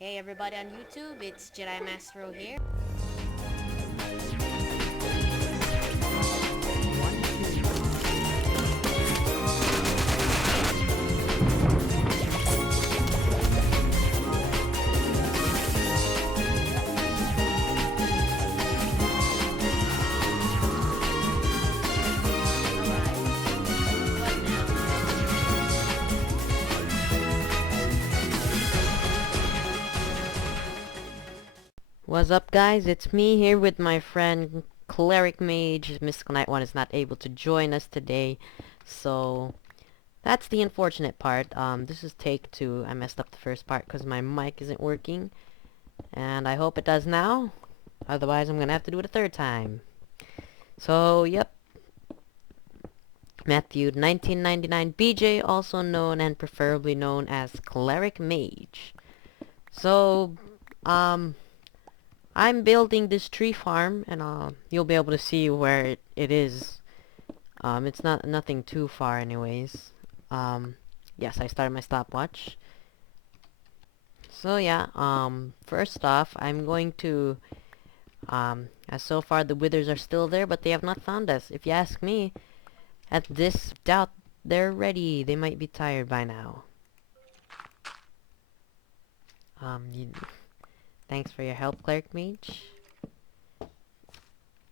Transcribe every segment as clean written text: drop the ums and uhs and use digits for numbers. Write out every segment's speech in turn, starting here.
Hey everybody on YouTube, it's JediMasterOW here. What now? What's up guys, it's me here with my friend Cleric Mage. Mystical Knight 1 is not able to join us today, so that's the unfortunate part. This is take 2. I messed up the first part because my mic isn't working, and I hope it does now. Otherwise I'm gonna have to do it a third time. So, yep. Matthew 1999 BJ, also known and preferably known as Cleric Mage. So, I'm building this tree farm, and you'll be able to see where it is. It's nothing too far anyways. Yes, I started my stopwatch. So yeah, first off, I'm going to, as so far the withers are still there, but they have not found us. If you ask me, at this doubt, they're ready. They might be tired by now. Thanks for your help, Cleric Mage.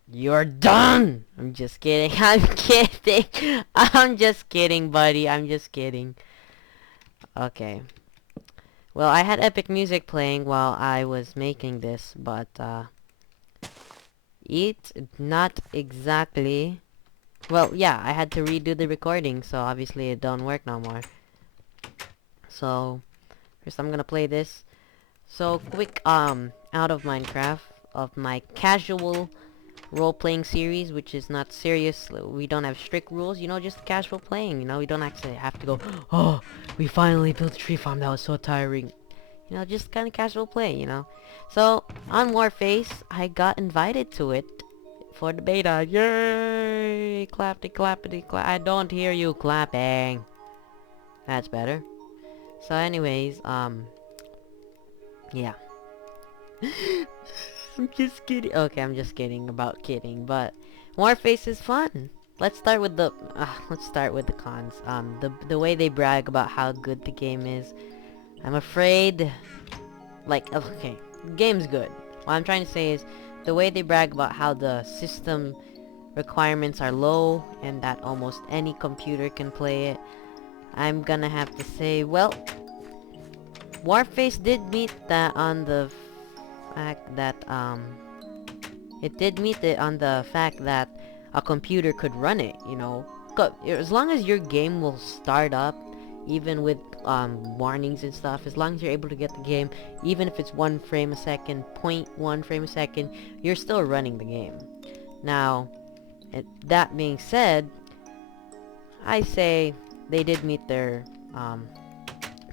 You're done! I'm just kidding. I'm kidding. I'm just kidding, buddy. I'm just kidding. Okay. Well, I had epic music playing while I was making this, but, it not exactly... Well, yeah, I had to redo the recording, so obviously it don't work no more. So, first I'm gonna play this. So, quick, out of Minecraft, of my casual role-playing series, which is not serious. We don't have strict rules, you know, just casual playing, you know. We don't actually have to go, oh, we finally built a tree farm, that was so tiring. You know, just kind of casual play, you know. So, on Warface, I got invited to it for the beta. Yay! Clappity clappity clap. I don't hear you clapping. That's better. So anyways, yeah. I'm just kidding. Okay, I'm just kidding about kidding, but Warface is fun. Let's start with the cons. The way they brag about how good the game is, I'm afraid, like, okay, the game's good. What I'm trying to say is, the way they brag about how the system requirements are low and that almost any computer can play it, I'm gonna have to say, well, Warface did meet that on the fact that, it did meet it on the fact that a computer could run it, you know. As long as your game will start up, even with warnings and stuff, as long as you're able to get the game, even if it's 1 frame a second, 0.1 frame a second, you're still running the game. Now, that being said, I say they did meet their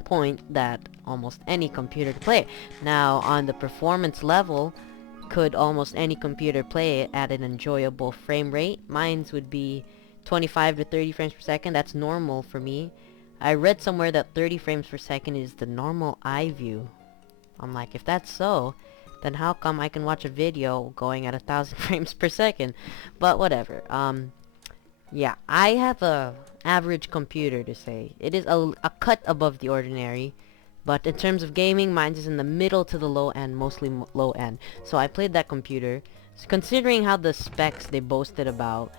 point that almost any computer could play it. Now, on the performance level, could almost any computer play it at an enjoyable frame rate? Mine's would be 25 to 30 frames per second. That's normal for me. I read somewhere that 30 frames per second is the normal eye view. I'm like, if that's so, then how come I can watch a video going at 1,000 frames per second? But whatever. Yeah, I have a average computer to say. It is a cut above the ordinary. But in terms of gaming, mine is in the middle to the low end, mostly low end. So I played that computer. So considering how the specs they boasted about,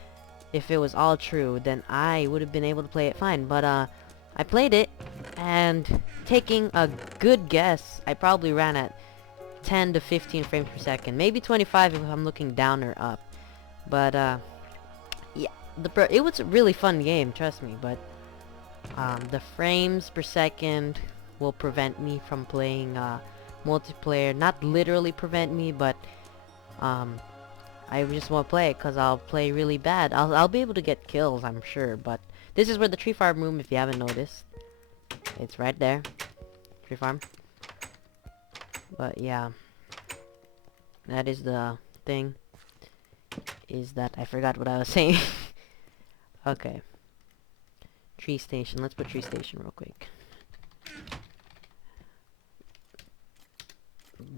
if it was all true, then I would have been able to play it fine. But I played it, and taking a good guess, I probably ran at 10 to 15 frames per second. Maybe 25 if I'm looking down or up. But yeah, it was a really fun game, trust me. But the frames per second will prevent me from playing multiplayer. Not literally prevent me, but I just won't play it because I'll play really bad. I'll be able to get kills, I'm sure, but this is where the tree farm room, if you haven't noticed. It's right there. Tree farm. But yeah. That is the thing. Is that I forgot what I was saying. Okay. Tree station. Let's put tree station real quick.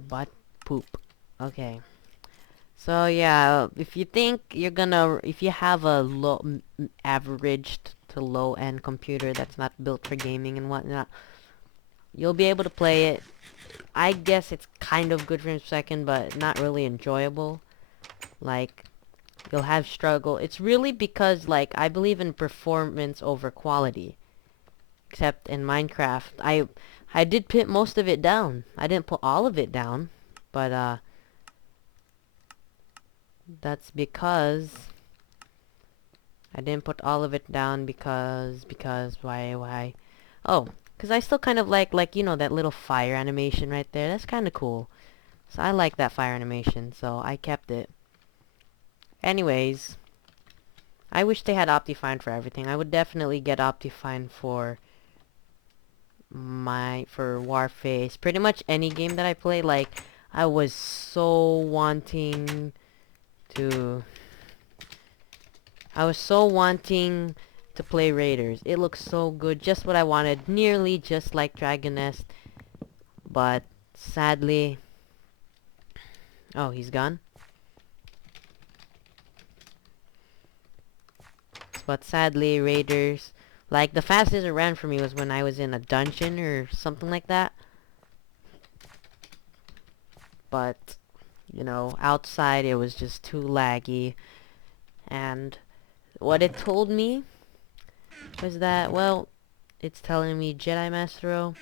Butt poop. Okay. So yeah, if you think you're gonna, if you have a low, average to low end computer that's not built for gaming and whatnot, you'll be able to play it. I guess it's kind of good for a second, but not really enjoyable. Like, you'll have struggle. It's really because, like, I believe in performance over quality. Except in Minecraft, I did put most of it down. I didn't put all of it down, but that's because I didn't put all of it down because why? Oh, because I still kind of like you know that little fire animation right there. That's kind of cool. So I like that fire animation, so I kept it. Anyways, I wish they had Optifine for everything. I would definitely get Optifine for Warface. Pretty much any game that I play, like, I was so wanting to play Raiders. It looks so good, just what I wanted, nearly just like Dragon Nest, but sadly, oh, he's gone. But sadly, Raiders, like, the fastest it ran for me was when I was in a dungeon or something like that. But, you know, outside it was just too laggy. And what it told me was that, well, it's telling me, JediMasterOW,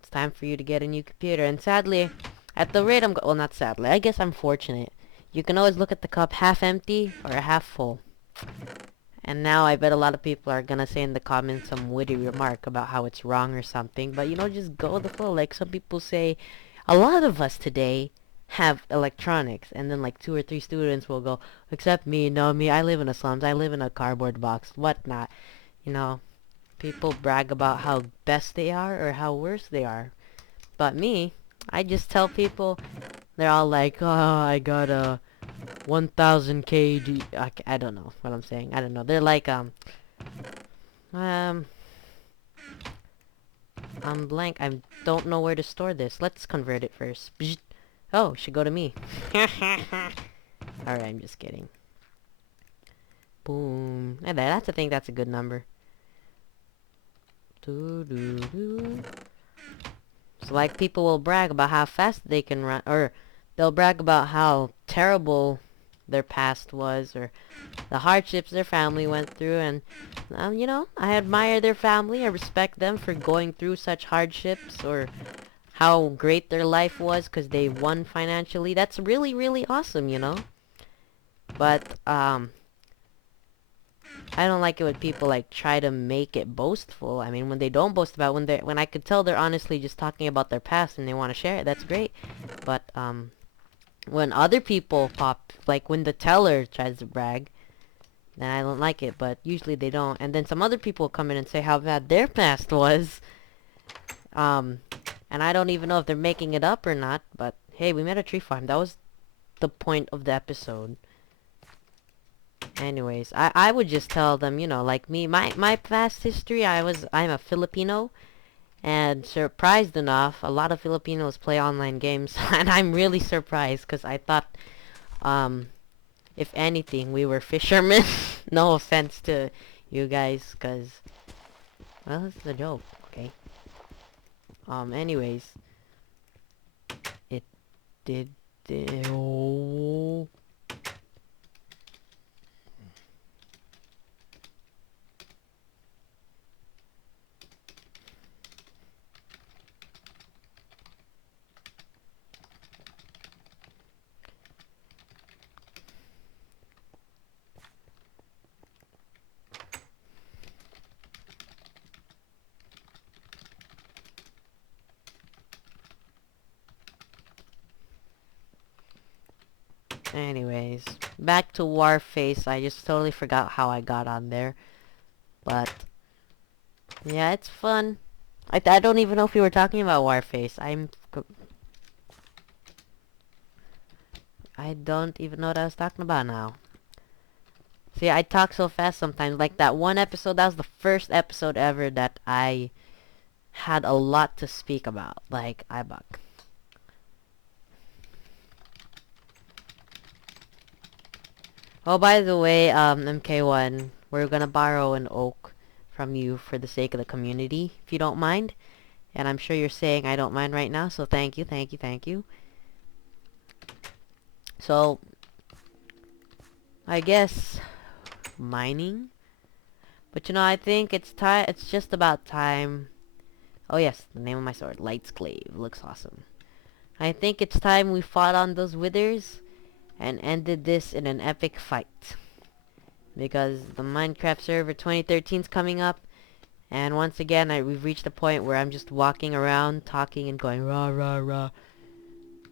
it's time for you to get a new computer. And sadly, at the rate well, not sadly, I guess I'm fortunate. You can always look at the cup half empty or half full. And now I bet a lot of people are gonna say in the comments some witty remark about how it's wrong or something. But, you know, just go with the flow. Like, some people say, a lot of us today have electronics. And then, like, 2 or 3 students will go, except me, no, me, I live in a slums. I live in a cardboard box. Whatnot. You know, people brag about how best they are or how worse they are. But me, I just tell people, they're all like, oh, I got a 1000 KD. I don't know what I'm saying. I don't know. They're like, I'm blank. I don't know where to store this. Let's convert it first. Oh, should go to me. Alright, I'm just kidding. Boom. And that's, I think that's a good number. Doo doo doo. So, like, people will brag about how fast they can run, or they'll brag about how terrible their past was, or the hardships their family went through, and, you know, I admire their family. I respect them for going through such hardships, or how great their life was because they won financially. That's really, really awesome, you know? But, I don't like it when people, like, try to make it boastful. I mean, when they don't boast about, when I could tell they're honestly just talking about their past and they want to share it, that's great. But, when other people like, when the teller tries to brag, then I don't like it, but usually they don't. And then some other people come in and say how bad their past was. And I don't even know if they're making it up or not, but hey, we met a tree farm. That was the point of the episode. Anyways, I would just tell them, you know, like me, my past history, I'm a Filipino, and surprised enough, a lot of Filipinos play online games, and I'm really surprised, because I thought, if anything, we were fishermen. No offense to you guys, because, well, it's a joke, okay? Anyways, it did, oh... Anyways, back to Warface. I just totally forgot how I got on there. But, yeah, it's fun. I don't even know if we were talking about Warface. I don't even know what I was talking about now. See, I talk so fast sometimes. Like that one episode, that was the first episode ever that I had a lot to speak about. Like, I buck. Oh, by the way, MK1, we're gonna borrow an oak from you for the sake of the community, if you don't mind. And I'm sure you're saying I don't mind right now, so thank you, thank you, thank you. So, I guess mining. But you know, I think it's time. It's just about time. Oh yes, the name of my sword, Light's Glaive, looks awesome. I think it's time we fought on those withers and ended this in an epic fight. Because the Minecraft server 2013 is coming up, and once again, we've reached a point where I'm just walking around, talking and going rah rah rah.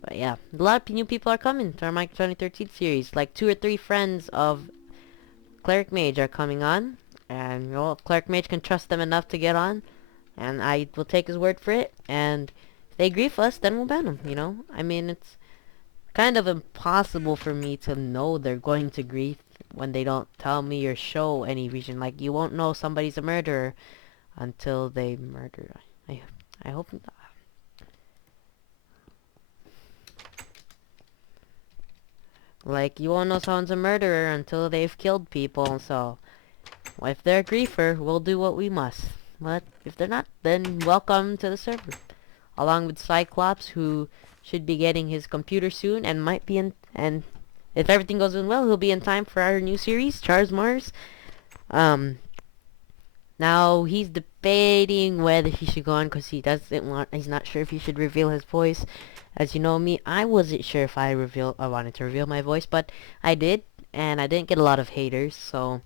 But yeah, a lot of new people are coming to our Minecraft 2013 series. Like 2 or 3 friends of Cleric Mage are coming on, and you know, if Cleric Mage can trust them enough to get on, and I will take his word for it, and if they grief us, then we'll ban them, you know? I mean, it's kind of impossible for me to know they're going to grief when they don't tell me or show any reason. Like, you won't know somebody's a murderer until they murder. I hope not. Like, you won't know someone's a murderer until they've killed people, so if they're a griefer, we'll do what we must. But if they're not, then welcome to the server. Along with Cyclops, who should be getting his computer soon and might be in, and if everything goes well, he'll be in time for our new series, Charles Mars. Now he's debating whether he should go on because he's not sure if he should reveal his voice. As you know me, I wasn't sure if I wanted to reveal my voice, but I did, and I didn't get a lot of haters, so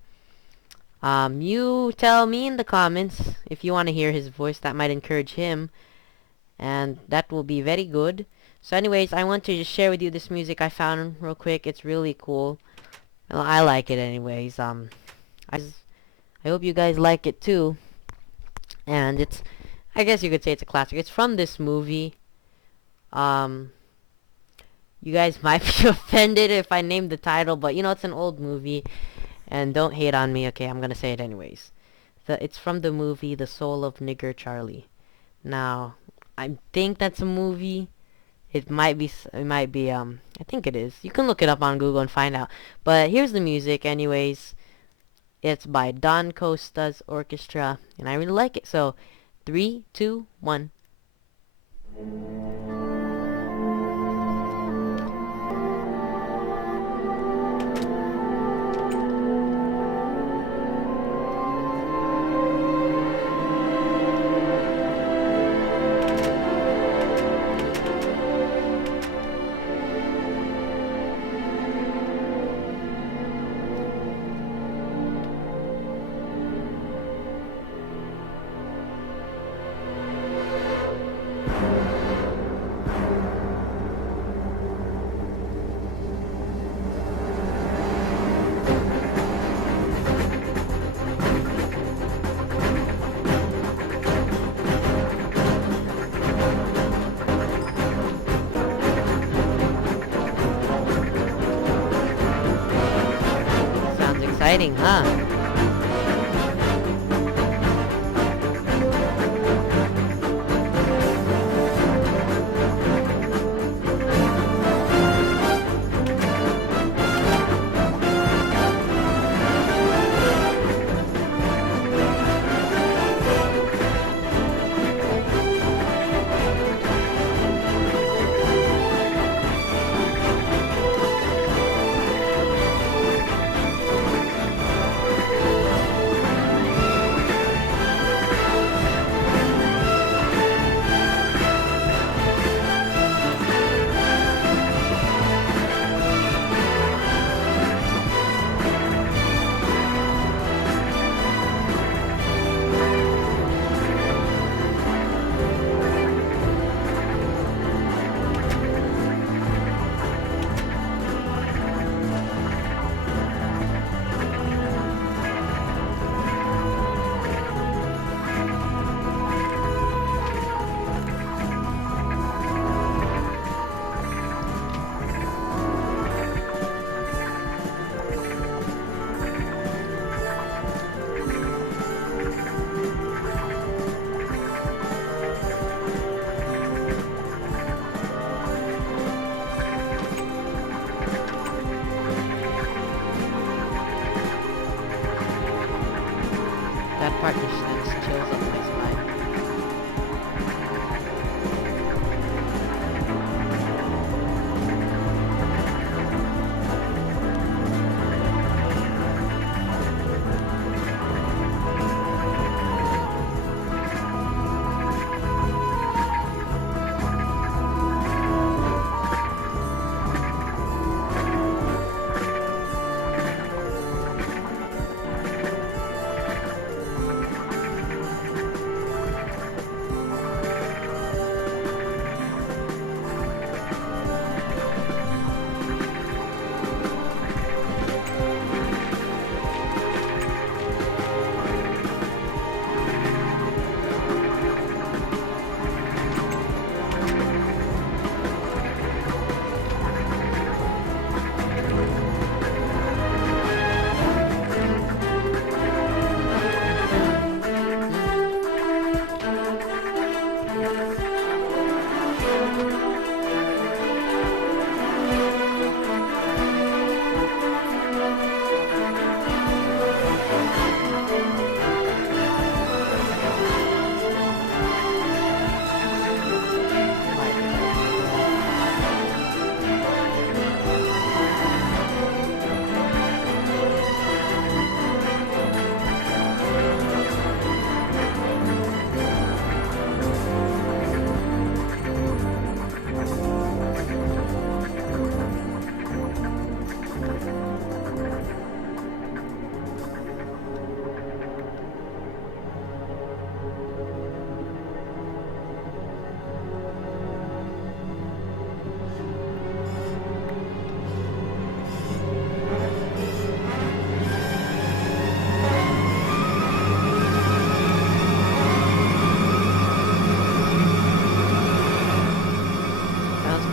you tell me in the comments if you want to hear his voice. That might encourage him, and that will be very good. So anyways, I want to just share with you this music I found real quick. It's really cool. Well, I like it anyways. I hope you guys like it too. And I guess you could say it's a classic. It's from this movie. You guys might be offended if I name the title, but you know, it's an old movie. And don't hate on me, okay? I'm gonna say it anyways. It's from the movie The Soul of Nigger Charlie. Now, I think that's a movie. It might be, I think it is. You can look it up on Google and find out. But here's the music anyways. It's by Don Costa's Orchestra, and I really like it. So, 3, 2, 1. Sounds exciting, huh?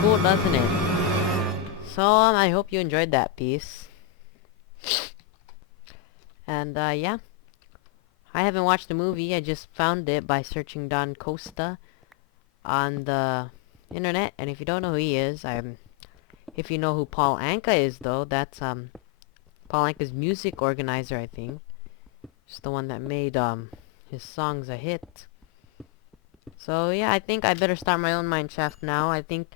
cool, doesn't it? So, I hope you enjoyed that piece. And, yeah. I haven't watched the movie. I just found it by searching Don Costa on the internet. And if you don't know who he is, if you know who Paul Anka is, though, that's, Paul Anka's music organizer, I think. Just the one that made, his songs a hit. So, yeah, I think I better start my own mine shaft now. I think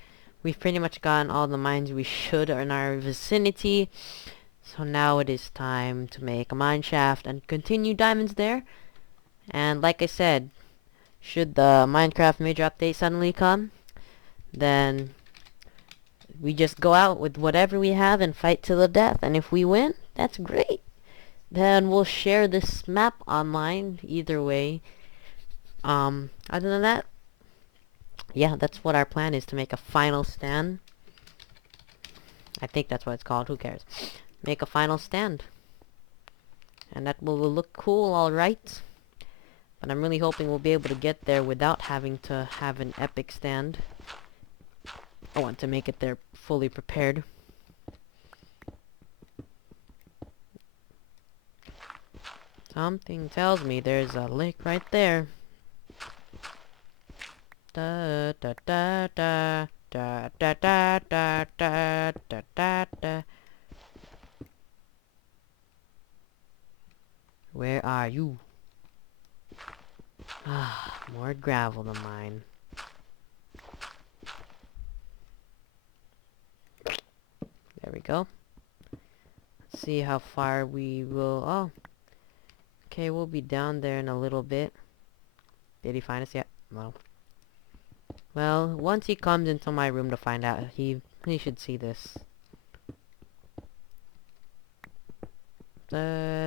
we've pretty much gotten all the mines we should in our vicinity. So now it is time to make a mine shaft and continue diamonds there. And like I said, should the Minecraft major update suddenly come, then we just go out with whatever we have and fight to the death. And if we win, that's great. Then we'll share this map online either way. Other than that, yeah, that's what our plan is, to make a final stand. I think that's what it's called, who cares. Make a final stand. And that will look cool, alright. But I'm really hoping we'll be able to get there without having to have an epic stand. I want to make it there fully prepared. Something tells me there's a lake right there. Da da da da da da da da da da da da. Where are you? Ah, more gravel to mine. There we go. Let's see how far we will... Oh. Okay, we'll be down there in a little bit. Did he find us yet? No. Well, once he comes into my room to find out, he should see this. So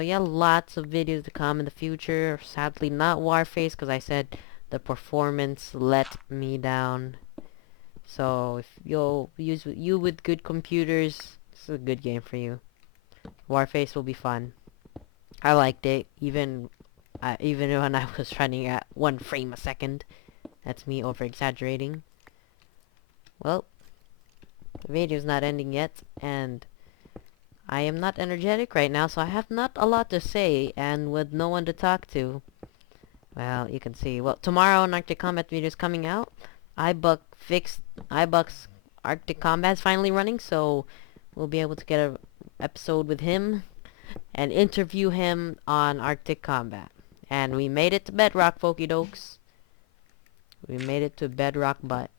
yeah, lots of videos to come in the future. Sadly not Warface, because I said the performance let me down. So if you'll use you with good computers, this is a good game for you. Warface will be fun. I liked it, even when I was running at 1 frame a second. That's me over exaggerating. Well, the video's not ending yet, and I am not energetic right now, so I have not a lot to say, and with no one to talk to. Well, you can see. Well, tomorrow an Arctic Combat video is coming out. iBuck's Arctic Combat's finally running, so we'll be able to get an episode with him and interview him on Arctic Combat. And we made it to Bedrock, folky dokes. We made it to Bedrock butt.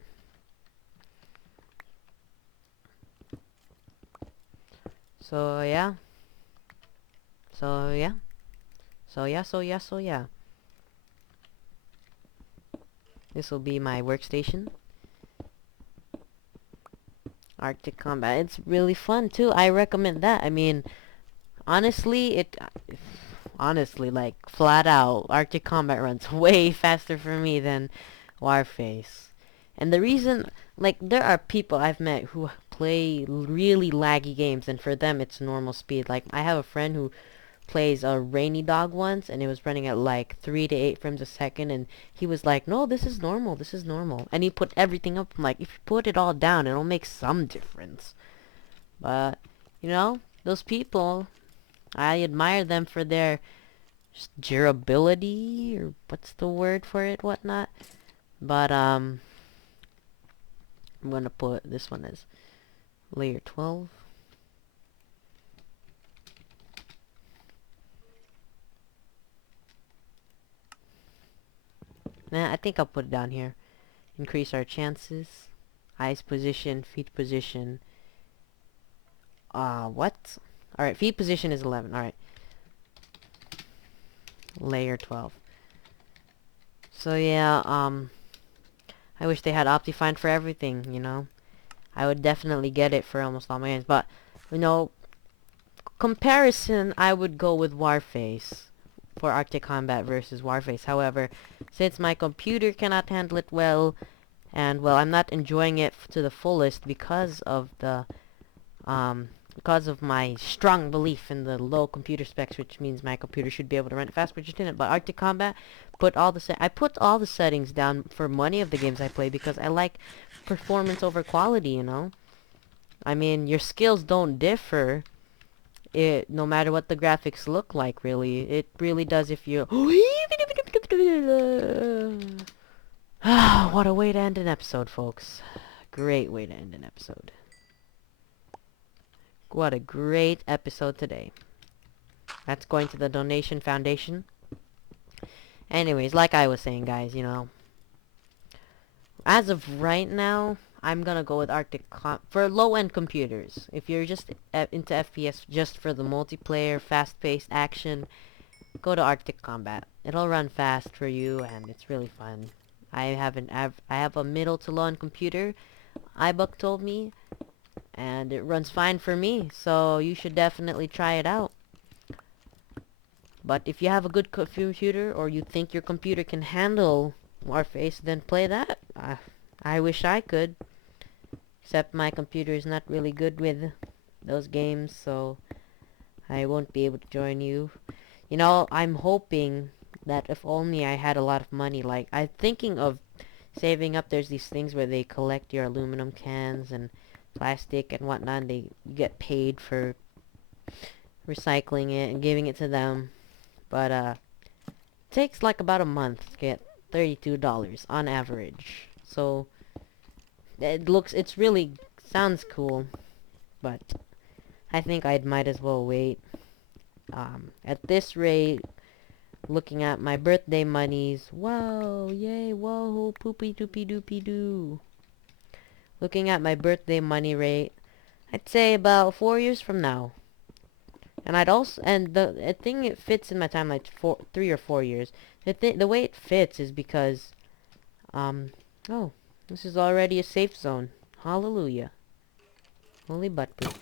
So yeah. So yeah. So yeah. This will be my workstation. Arctic Combat. It's really fun too. I recommend that. I mean, honestly, like, flat out, Arctic Combat runs way faster for me than Warface. And the reason, like, there are people I've met who play really laggy games, and for them it's normal speed. Like, I have a friend who plays a Rainy Dog once, and it was running at like 3 to 8 frames a second, and he was like, no, this is normal, and he put everything up. I'm like, if you put it all down, it'll make some difference. But, you know, those people, I admire them for their durability, or what's the word for it, whatnot. But, I'm gonna put this one as layer 12. Nah, I think I'll put it down here. Increase our chances. Eyes position, feet position. What? Alright, feet position is 11. Alright. Layer 12. So yeah, I wish they had Optifine for everything, you know. I would definitely get it for almost all my games. But, you know, comparison, I would go with Warface for Arctic Combat versus Warface. However, since my computer cannot handle it well, and, well, I'm not enjoying it to the fullest because of the because of my strong belief in the low computer specs, which means my computer should be able to run it fast, which it didn't. But Arctic Combat I put all the settings down for many of the games I play because I like performance over quality, you know? I mean, your skills don't differ no matter what the graphics look like, really. It really does if you... What a way to end an episode, folks. Great way to end an episode. What a great episode today. That's going to the donation foundation. Anyways, like I was saying, guys, you know, as of right now, I'm gonna go with for low-end computers. If you're just into FPS just for the multiplayer, fast-paced action, go to Arctic Combat. It'll run fast for you, and it's really fun. I have a middle to low-end computer, iBuck told me, and it runs fine for me, so you should definitely try it out. But if you have a good computer, or you think your computer can handle Warface, then play that. I wish I could, except my computer is not really good with those games, so I won't be able to join you. You know, I'm hoping that if only I had a lot of money, like, I'm thinking of saving up. There's these things where they collect your aluminum cans and plastic and whatnot, and you get paid for recycling it and giving it to them. But it takes like about a month to get $32 on average. So it's really sounds cool, but I think I might as well wait. At this rate, looking at my birthday monies, whoa, yay, whoa, poopy doopy doopy doo. Looking at my birthday money rate, I'd say about 4 years from now. And the thing it fits in my timeline, 3 or 4 years. The way it fits is because, oh, this is already a safe zone. Hallelujah. Holy butt poop.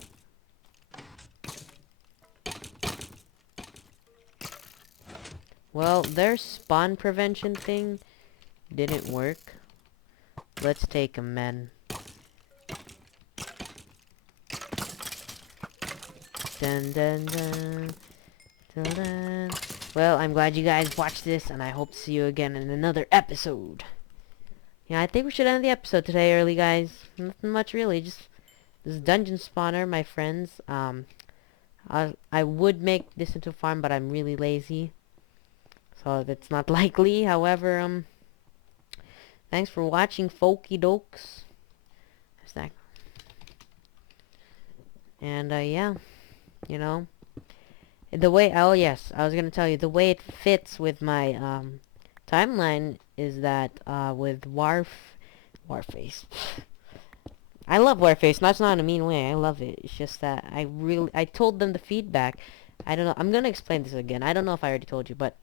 Well, their spawn prevention thing didn't work. Let's take 'em, men. Dun dun dun. Dun dun. Well, I'm glad you guys watched this, and I hope to see you again in another episode. Yeah, I think we should end the episode today early, guys. Nothing much, really. Just this dungeon spawner, my friends. I would make this into a farm, but I'm really lazy, so that's not likely. However, thanks for watching, folky dokes. There's that. And yeah, you know, the way. Oh yes, I was gonna tell you the way it fits with my timeline is that with Warface. I love Warface. That's not in a mean way. I love it. It's just that I told them the feedback. I don't know. I'm gonna explain this again. I don't know if I already told you, but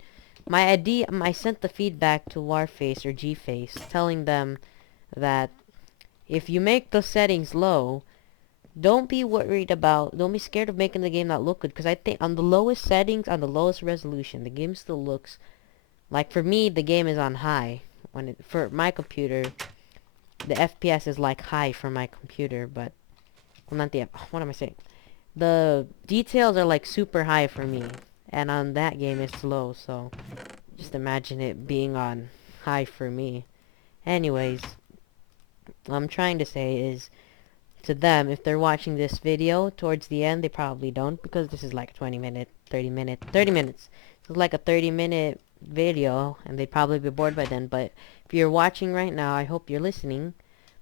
my idea. I sent the feedback to Warface or Gface, telling them that if you make the settings low, don't be scared of making the game not look good. Because I think on the lowest settings, on the lowest resolution, the game still looks like, for me, the game is on high. For my computer, the FPS is like high for my computer, but well, not the what am I saying? The details are like super high for me, and on that game it's low. So just imagine it being on high for me. Anyways, what I'm trying to say is, to them, if they're watching this video towards the end, they probably don't, because this is like a 30 minutes. So it's like a 30-minute video, and they'd probably be bored by then. But if you're watching right now, I hope you're listening.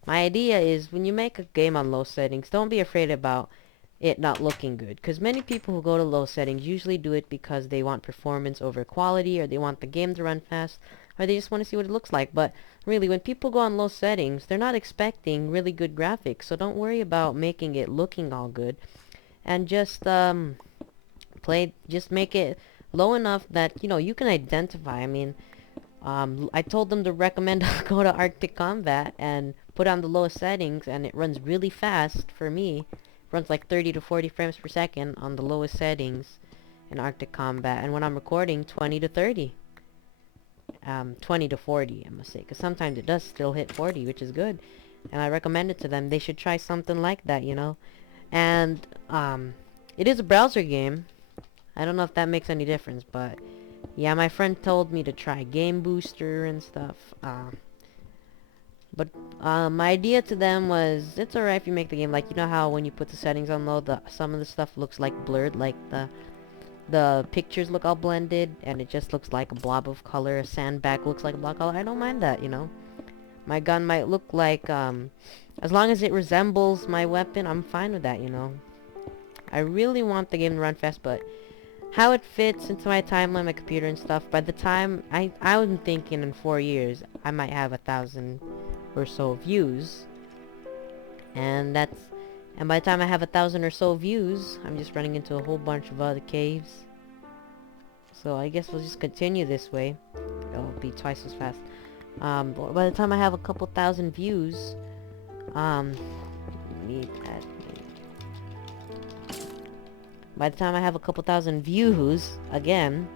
My idea is, when you make a game on low settings, don't be afraid about it not looking good, because many people who go to low settings usually do it because they want performance over quality, or they want the game to run fast, or they just want to see what it looks like. But really, when people go on low settings, they're not expecting really good graphics, so don't worry about making it looking all good, and just make it low enough that, you know, you can identify. I mean, I told them to recommend go to Arctic Combat and put on the lowest settings, and it runs really fast for me. It runs like 30 to 40 frames per second on the lowest settings in Arctic Combat, and when I'm recording, 20 to 30. 20 to 40, I must say, because sometimes it does still hit 40, which is good. And I recommend it to them. They should try something like that, you know. And it is a browser game. I don't know if that makes any difference, but yeah, my friend told me to try Game Booster and stuff. But my idea to them was, it's alright if you make the game, like, you know how when you put the settings on low, some of the stuff looks like blurred, like the pictures look all blended, and it just looks like a blob of color. A sandbag looks like a blob of color. I don't mind that, you know. My gun might look like, as long as it resembles my weapon, I'm fine with that, you know. I really want the game to run fast, but how it fits into my timeline, my computer and stuff, by the time, I'm thinking in 4 years, I might have 1,000 or so views. And by the time I have 1,000 or so views, I'm just running into a whole bunch of other caves. So I guess we'll just continue this way. It'll be twice as fast. By the time I have a couple thousand views, need that. By the time I have a couple thousand views, again,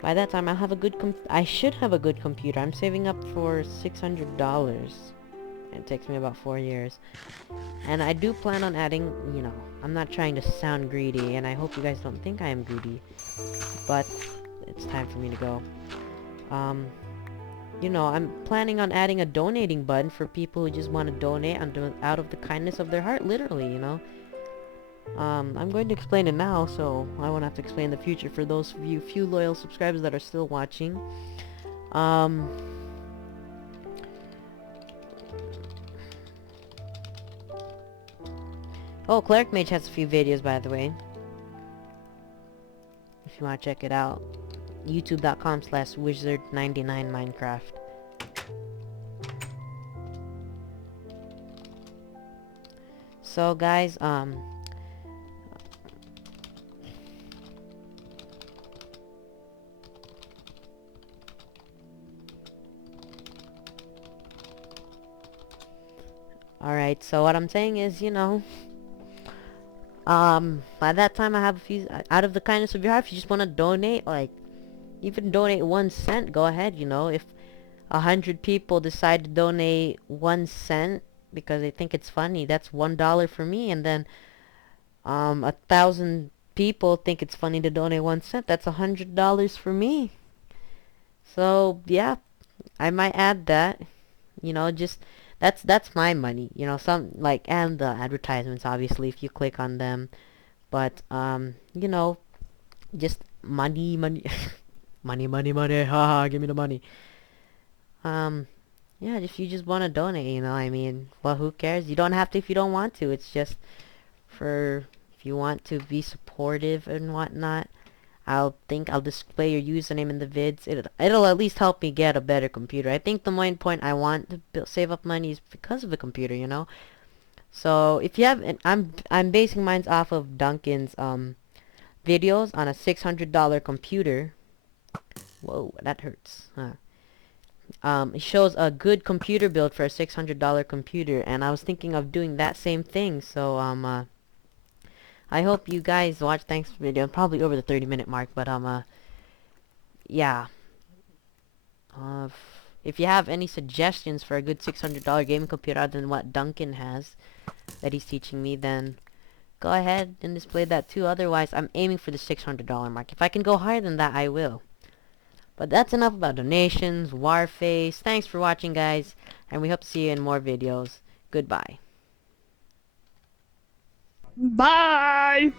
by that time I'll have a good I should have a good computer. I'm saving up for $600. It takes me about 4 years. And I do plan on adding, you know, I'm not trying to sound greedy, and I hope you guys don't think I am greedy, but it's time for me to go. You know, I'm planning on adding a donating button for people who just want to donate out of the kindness of their heart, literally, you know. I'm going to explain it now, so I won't have to explain in the future for those of you few loyal subscribers that are still watching. Oh, Cleric Mage has a few videos, by the way, if you want to check it out. youtube.com/wizard99minecraft. So guys, alright, so what I'm saying is, you know, by that time I have a few, out of the kindness of your heart, if you just want to donate, like, even donate 1 cent, go ahead, you know. If 100 people decide to donate 1 cent because they think it's funny, that's $1 for me, and then 1,000 people think it's funny to donate 1 cent, that's $100 for me. So yeah, I might add that, you know, just that's my money, you know. Some, like, and the advertisements, obviously, if you click on them, but you know, just money money money, haha, give me the money. Yeah, if you just want to donate, you know, I mean, well, who cares? You don't have to if you don't want to. It's just for if you want to be supportive and whatnot. I'll display your username in the vids. It'll at least help me get a better computer. I think the main point I want to save up money is because of the computer, you know. So if you have, and I'm basing mine off of Duncan's videos on a $600 computer. Whoa, that hurts. Huh. It shows a good computer build for a $600 computer, and I was thinking of doing that same thing. So I hope you guys watch. Thanks for the video. Probably over the 30-minute mark, but yeah. If you have any suggestions for a good $600 gaming computer other than what Duncan has that he's teaching me, then go ahead and display that too. Otherwise, I'm aiming for the $600 mark. If I can go higher than that, I will. But that's enough about donations, Warface. Thanks for watching, guys, and we hope to see you in more videos. Goodbye. Bye!